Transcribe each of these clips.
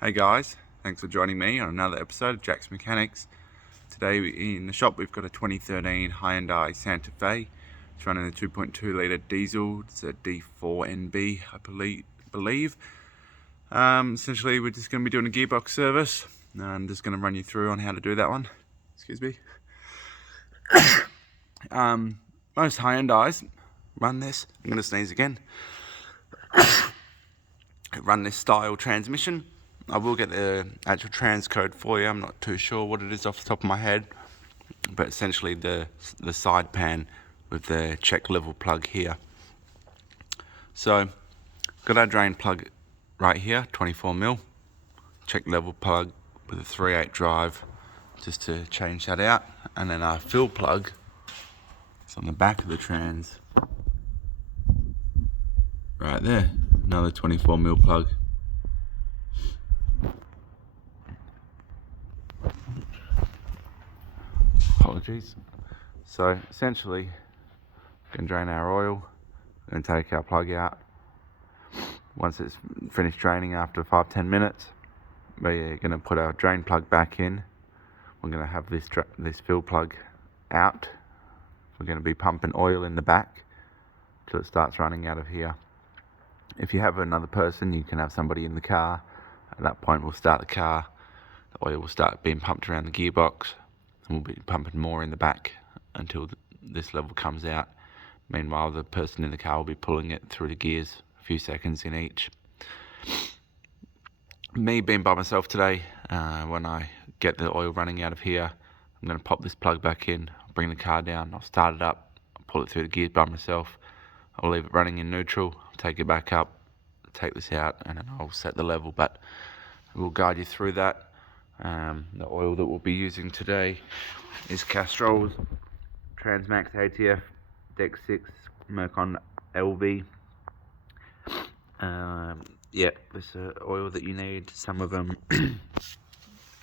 Hey guys, thanks for joining me on another episode of Jack's Mechanics. Today in the shop we've got a 2013 Hyundai Santa Fe. It's running a 2.2 litre diesel. It's a D4NB, I believe. Essentially we're just going to be doing a gearbox service. I'm just going to run you through on how to do that one. Excuse me. Most Hyundais run this. I'm going to sneeze again. Run this style transmission. I will get the actual trans code for you. I'm not too sure what it is off the top of my head, but essentially the side pan with the check level plug here. So got our drain plug right here, 24mm, check level plug with a 3/8 drive just to change that out, and then our fill plug is on the back of the trans right there, another 24mm plug. Apologies. So essentially, we can drain our oil and take our plug out. Once it's finished draining after 5-10 minutes, we're going to put our drain plug back in. We're going to have this fill plug out. We're going to be pumping oil in the back till it starts running out of here. If you have another person, you can have somebody in the car. At that point, we'll start the car. The oil will start being pumped around the gearbox, and we'll be pumping more in the back until this level comes out. Meanwhile, the person in the car will be pulling it through the gears, a few seconds in each. Me being by myself today, when I get the oil running out of here, I'm going to pop this plug back in, bring the car down, I'll start it up, I'll pull it through the gears by myself, I'll leave it running in neutral, take it back up, take this out, and then I'll set the level, but we'll guide you through that. The oil that we'll be using today is Castrol's Transmax ATF Deck 6 Mercon LV. Yeah, it's oil that you need. Some of them,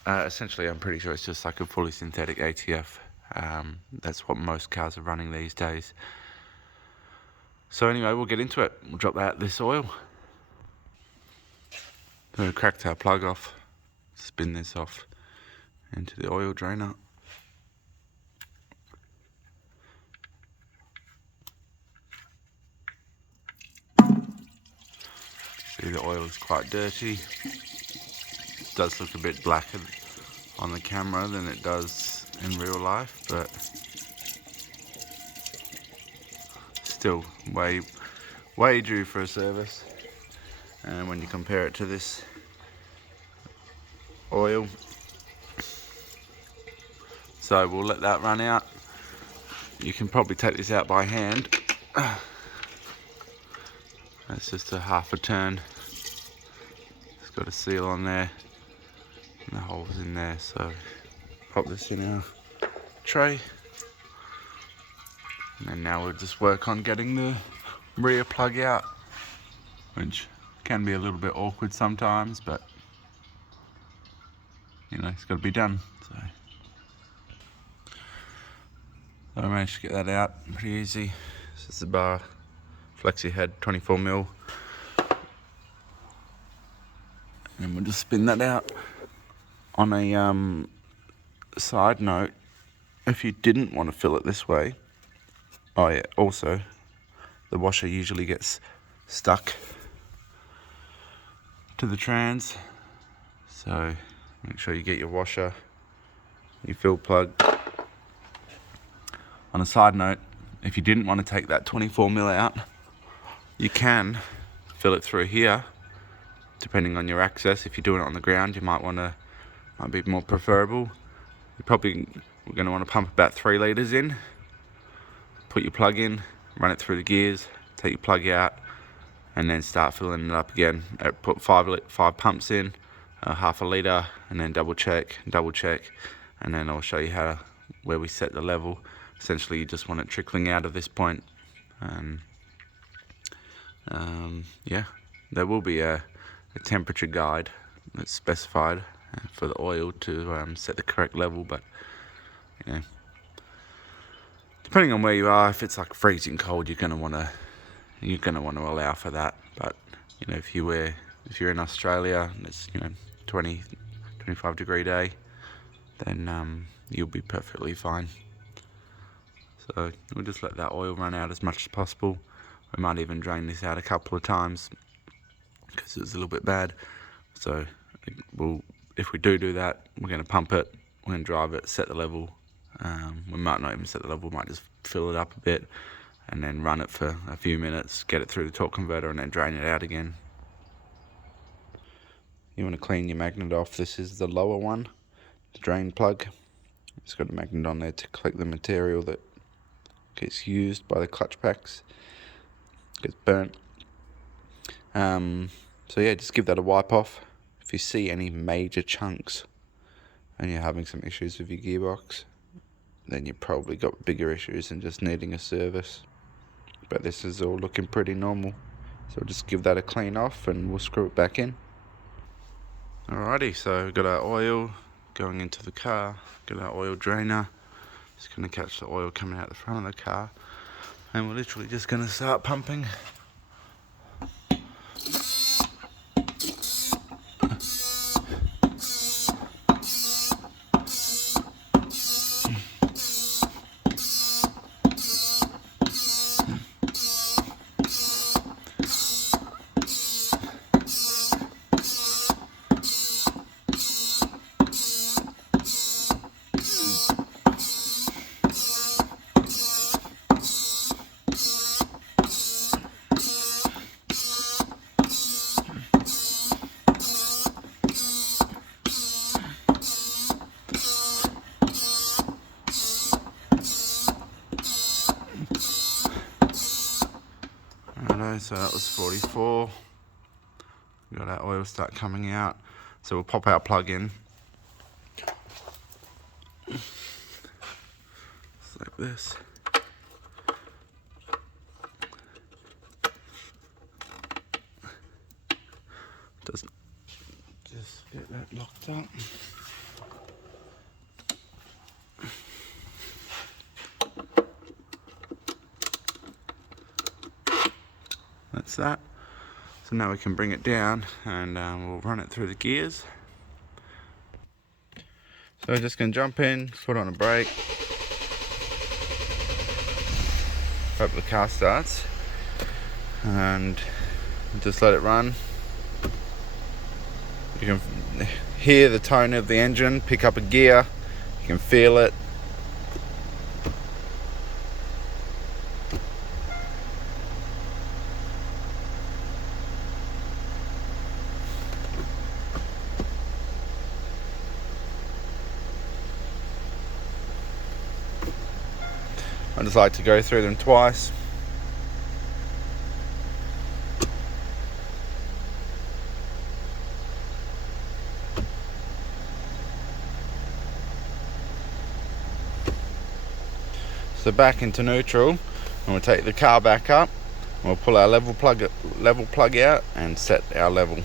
essentially I'm pretty sure it's just like a fully synthetic ATF. That's what most cars are running these days. So anyway, we'll get into it. We'll drop this oil. Then we cracked our plug off, spin this off into the oil drainer. See, the oil is quite dirty. It does look a bit blacker on the camera than it does in real life, but still way due for a service. And when you compare it to this oil, so we'll let that run out. You can probably take this out by hand. That's just a half a turn. It's got a seal on there and the hole's in there, so pop this in our tray, and then now we'll just work on getting the rear plug out, which can be a little bit awkward sometimes, but you know, it's got to be done. So I managed to get that out pretty easy. This is the bar flexi head, 24mm, and we'll just spin that out. On a side note, if you didn't want to fill it this way, oh yeah, also the washer usually gets stuck to the trans, so make sure you get your washer, your fill plug. On a side note, if you didn't want to take that 24mm out, you can fill it through here, depending on your access. If you're doing it on the ground, you might be more preferable. We're going to want to pump about 3 litres in, put your plug in, run it through the gears, take your plug out, and then start filling it up again. Put 5 pumps in, half a litre, and then double check, and then I'll show you where we set the level. Essentially, you just want it trickling out of this point. Yeah, there will be a temperature guide that's specified for the oil to set the correct level, but you know, depending on where you are, if it's like freezing cold, you're gonna want to allow for that. But you know, if you're in Australia, and it's 25-degree day, then you'll be perfectly fine. So we'll just let that oil run out as much as possible. We might even drain this out a couple of times because it was a little bit bad. So if we do that, we're going to pump it, we're going to drive it, set the level. We might not even set the level, we might just fill it up a bit and then run it for a few minutes, get it through the torque converter and then drain it out again. You want to clean your magnet off. This is the lower one, the drain plug. It's got a magnet on there to collect the material that gets used by the clutch packs, gets burnt. So yeah, just give that a wipe off. If you see any major chunks and you're having some issues with your gearbox, then you've probably got bigger issues than just needing a service. But this is all looking pretty normal. So just give that a clean off and we'll screw it back in. Alrighty, so we've got our oil going into the car, got our oil drainer. It's going to catch the oil coming out the front of the car. And we're literally just going to start pumping. So that was 44. We got our oil start coming out. So we'll pop our plug in. Just like this. Doesn't just get that locked up. That's that. So now we can bring it down and we'll run it through the gears. So we're just going to jump in, put on a brake. Hope the car starts. And just let it run. You can hear the tone of the engine, pick up a gear, you can feel it. I just like to go through them twice. So back into neutral, and we'll take the car back up, and we'll pull our level plug out and set our level.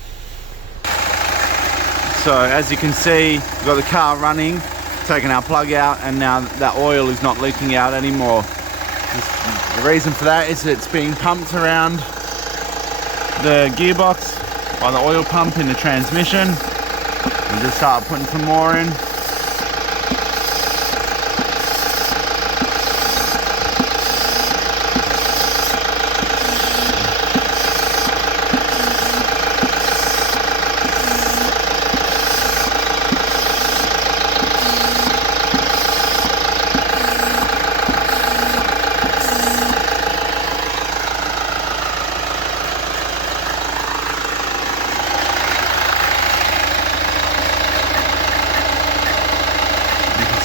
So as you can see, we've got the car running, taken our plug out, and now that oil is not leaking out anymore. The reason for that is it's being pumped around the gearbox by the oil pump in the transmission. We'll just start putting some more in.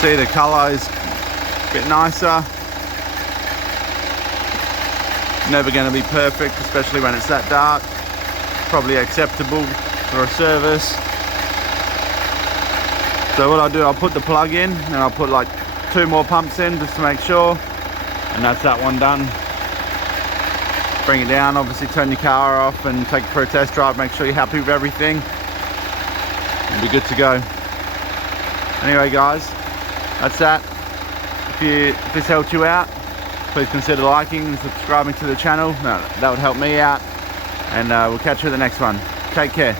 See, the colour is a bit nicer. Never going to be perfect, especially when it's that dark. Probably acceptable for a service. So what I'll do, I'll put the plug in and I'll put like 2 more pumps in just to make sure, and that's that one done. Bring it down, obviously turn your car off and take it for a test drive, make sure you're happy with everything. You'll be good to go. Anyway guys, that's that. If this helped you out, please consider liking and subscribing to the channel. That would help me out. And we'll catch you at the next one. Take care.